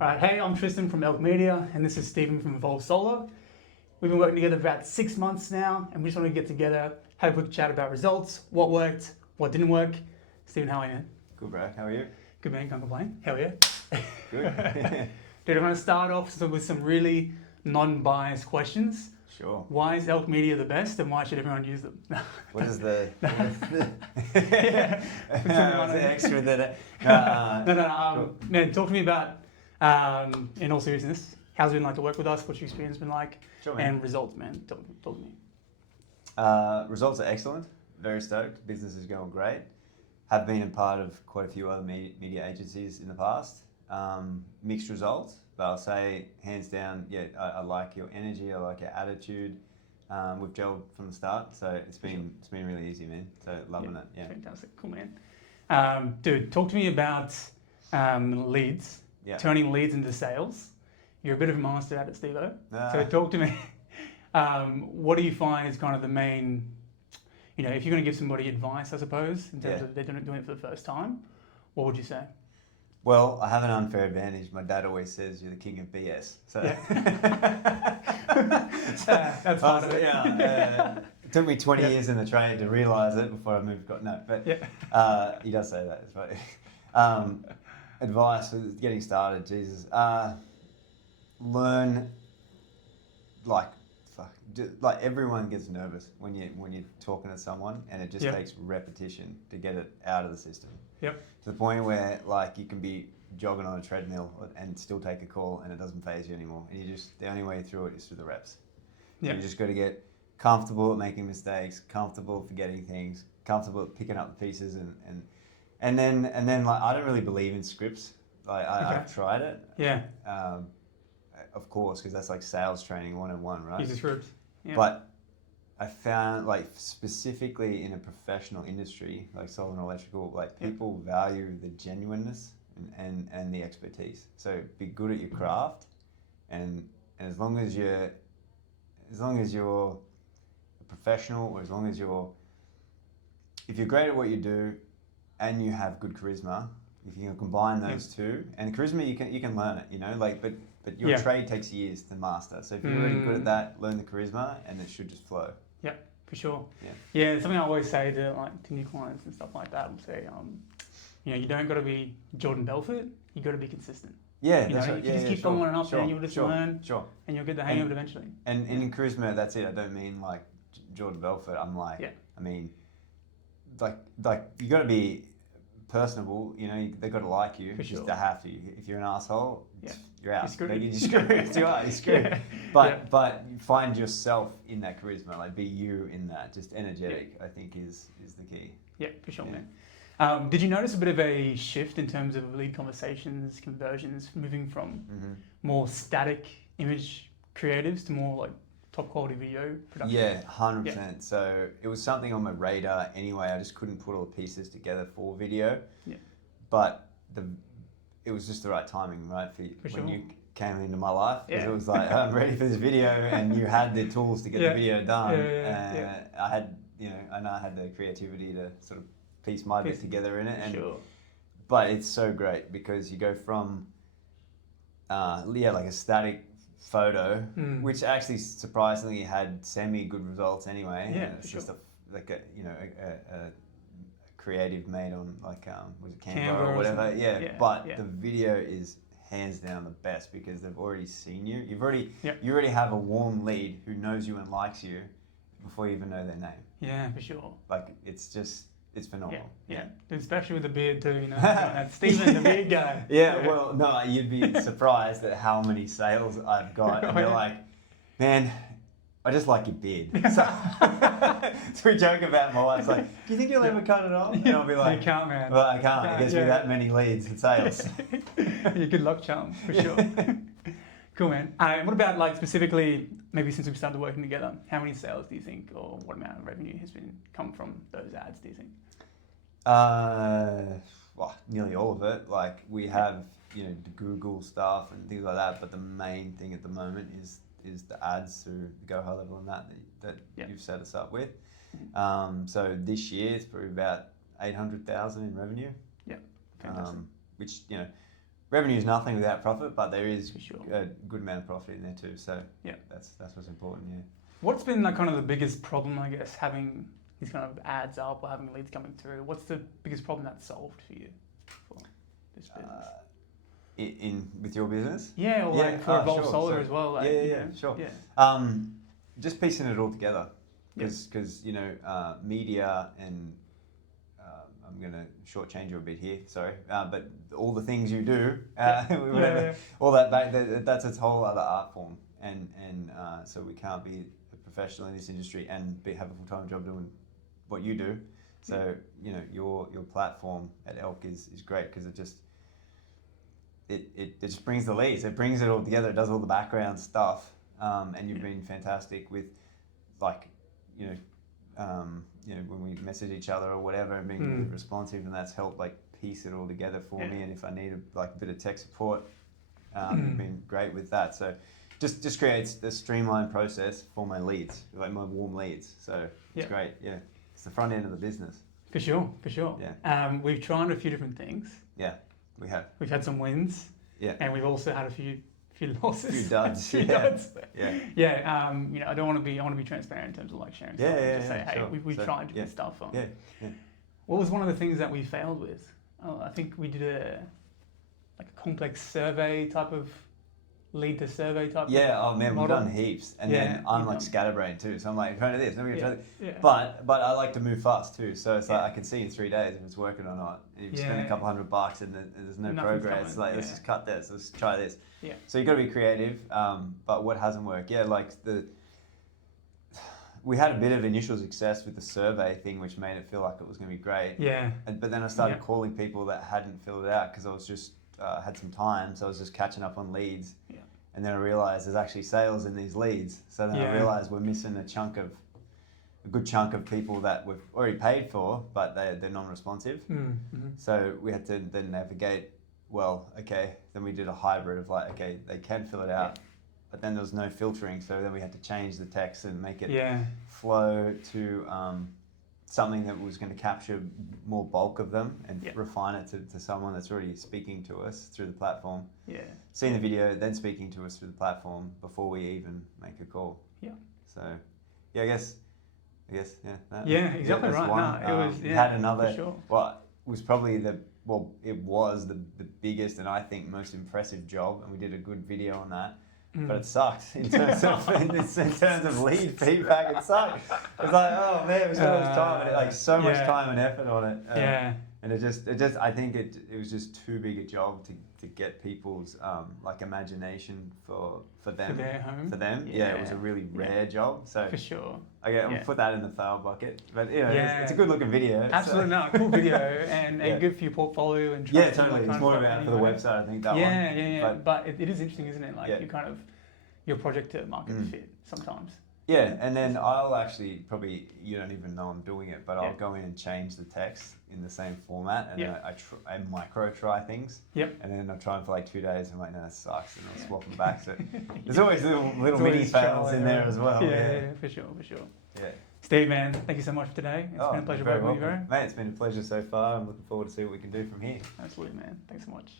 Alright, hey, I'm Tristan from Elk Media, and this is Stephen from Evolve Solar. We've been working together for about 6 months now, and we just want to get together, have a quick chat about results, what worked, what didn't work. Stephen, how are you, man? Good, bro. How are you? Good, man, can't complain. Hell yeah. Good. Dude, I'm going to start off with some really non-biased questions. Sure. Why is Elk Media the best, and why should everyone use them? What is the... Yeah. What's the extra that... No. Man, talk to me about, in all seriousness, how's it been like to work with us? What's your experience been like? Sure, man. And results, man. Talk to me. Results are excellent. Very stoked. Business is going great. Have been a part of quite a few other media agencies in the past. Mixed results, but I'll say hands down, yeah, I like your energy. I like your attitude. We've gelled from the start, so it's been really easy, man. So loving it. Yeah. Fantastic, cool, man. Dude, talk to me about leads. Yeah. Turning leads into sales. You're a bit of a master at it, Steve-O. Ah. So talk to me. What do you find is kind of the main, if you're going to give somebody advice, I suppose, in terms of they're doing it for the first time, what would you say? Well, I have an unfair advantage. My dad always says you're the king of BS. So That's part of it. It took me 20 years in the trade to realise it before I moved. He does say that. It's funny. Advice for getting started, Jesus. Learn, like everyone gets nervous when you're talking to someone, and it just takes repetition to get it out of the system. Yep. To the point where you can be jogging on a treadmill and still take a call and it doesn't faze you anymore. And the only way through it is through the reps. Yep. You just got to get comfortable at making mistakes, comfortable forgetting things, comfortable at picking up the pieces, and then I don't really believe in scripts. I've tried it. Yeah. Of course, because that's like sales training 101, right? Use the scripts. Yeah. But I found, specifically in a professional industry like solar and electrical, people value the genuineness and the expertise. So be good at your craft, and as long as you're a professional, or if you're great at what you do and you have good charisma, if you can combine those two, and charisma you can learn it, but your trade takes years to master. So if you're really good at that, learn the charisma, and it should just flow. Yeah, for sure. Yeah. Yeah, something I always say to new clients and stuff like that. I'll say, you don't got to be Jordan Belfort. You got to be consistent. Yeah, that's right. You just keep following up, and you'll just learn. Sure. And you'll get the hang of it eventually. And in charisma, that's it. I don't mean like Jordan Belfort. I mean, you got to be personable. They've got to like you. For sure. They have to. If you're an asshole, you're out. You're screwed. You're screwed. You're screwed. But find yourself in that charisma. Be you in that. Just energetic. I think is the key. Yeah, for sure, man. Did you notice a bit of a shift in terms of lead conversations, conversions, moving from more static image creatives to more top quality video production? Yeah, 100%. So it was something on my radar anyway. I just couldn't put all the pieces together for video. Yeah. But it was just the right timing, right? For sure. When you came into my life. Because it was like, I'm ready for this video, and you had the tools to get the video done. I had, I know I had the creativity to sort of piece my bit together in it. And, but it's so great because you go from, a static photo, which actually surprisingly had semi-good results anyway. Yeah, it's just a creative made on was it Canva or whatever. The video is hands down the best because they've already seen you. You already have a warm lead who knows you and likes you before you even know their name. Yeah, for sure. It's phenomenal. Yeah. Especially with the beard too, That's Stephen, the beard guy. Well, no, you'd be surprised at how many sales I've got. And they're like, man, I just like your beard. So we joke about my wife's like, do you think you'll ever cut it off? And I'll be like, you can't, man. Well, I can't. It gives me that many leads in sales. You're good luck charm, for sure. Cool, man. What about specifically, maybe since we've started working together, how many sales do you think, or what amount of revenue has come from those ads, do you think? Nearly all of it. We have, the Google stuff and things like that, but the main thing at the moment is the ads through the Go High Level and that you've set us up with. So this year it's probably about 800,000 in revenue. Yeah, fantastic. Which revenue is nothing without profit, but there is For sure. a good amount of profit in there too. So Yeah. that's what's important. Yeah. What's been like kind of the biggest problem, I guess, having these kind of ads up or having leads coming through? What's the biggest problem that's solved for you for this business? In with your business. Yeah, or like for Evolve sure. Solar So- as well. Like, yeah, you know, sure. Yeah. Just piecing it all together, Yep. because media and I'm gonna shortchange you a bit here, sorry, but all the things you do, whatever, Yeah. all that's its whole other art form, and so we can't be a professional in this industry and have a full time job doing what you do. So your platform at Elk is great because it just brings the leads. It brings it all together. It does all the background stuff, and you've been fantastic with, like, when we message each other or whatever, and being really responsive, and that's helped like piece it all together for me. And if I need a bit of tech support, you've been great with that. So just creates the streamlined process for my leads, like my warm leads. So it's great. Yeah, it's the front end of the business. For sure. Yeah. We've tried a few different things. Yeah, we have. We've had some wins. Yeah. And we've also had a few losses. Few duds. Few Yeah. duds. Yeah. Yeah. I want to be transparent in terms of like sharing stuff. And just say, hey, sure. we've So, tried different stuff. Yeah. What was one of the things that we failed with? I think we did a complex survey type of lead to survey type. Yeah, oh man, we've model. done heaps, and Yeah, then I'm you've like done- scatterbrained too. So I'm like, trying to this, try this. Yeah. But I like to move fast too. So it's like I can see in 3 days if it's working or not. And if you spend a Yeah. couple $100 and there's no Nothing's progress, coming, like let's yeah. just cut this, let's try this. Yeah. So you got to be creative. But what hasn't worked? Yeah, like we had a bit of initial success with the survey thing, which made it feel like it was going to be great. Yeah. But then I started Yeah. calling people that hadn't filled it out because I was just had some time, so I was just catching up on leads. Yeah. And then I realized there's actually sales in these leads. So then I realized we're missing a good chunk of people that we've already paid for, but they're non-responsive. Mm-hmm. So we had to then navigate. Well, okay. Then we did a hybrid of like, okay, they can fill it out, but then there was no filtering. So then we had to change the text and make it flow to something that was going to capture more bulk of them and refine it to someone that's already speaking to us through the platform. Yeah. Seeing the video, then speaking to us through the platform before we even make a call. Yeah. So, I guess, yeah. Exactly that's right. one. No, it was. We had another. For sure. Well, it was probably it was the biggest and I think most impressive job, and we did a good video on that. But it sucked in terms of lead feedback. It sucked. It was like, oh man, we spent all this time, so much time and effort on it. And it just, I think it was just too big a job to get people's imagination for them. For their home. For them, it was a really rare job. So For sure. Okay, I'm gonna put that in the fail bucket. But it's a good looking video. Absolutely, no, cool video and good for your portfolio and Yeah, trust and totally. that It's kind more of stuff about for the anyway. website, I think that one. Yeah. But it is interesting, isn't it? Like you kind of your project to market fit sometimes. Yeah, and then I'll actually you don't even know I'm doing it, but I'll go in and change the text in the same format, and I micro try things. Yep. And then I'll try them for like 2 days, and I'm like, no, that sucks, and I'll swap them back. So there's always little It's mini always fails trial in and there error. as well. Yeah, for sure. Yeah. Steve, man, thank you so much for today. It's been a pleasure you're very working with you, welcome. bro. Mate, it's been a pleasure so far. I'm looking forward to see what we can do from here. Absolutely, man. Thanks so much.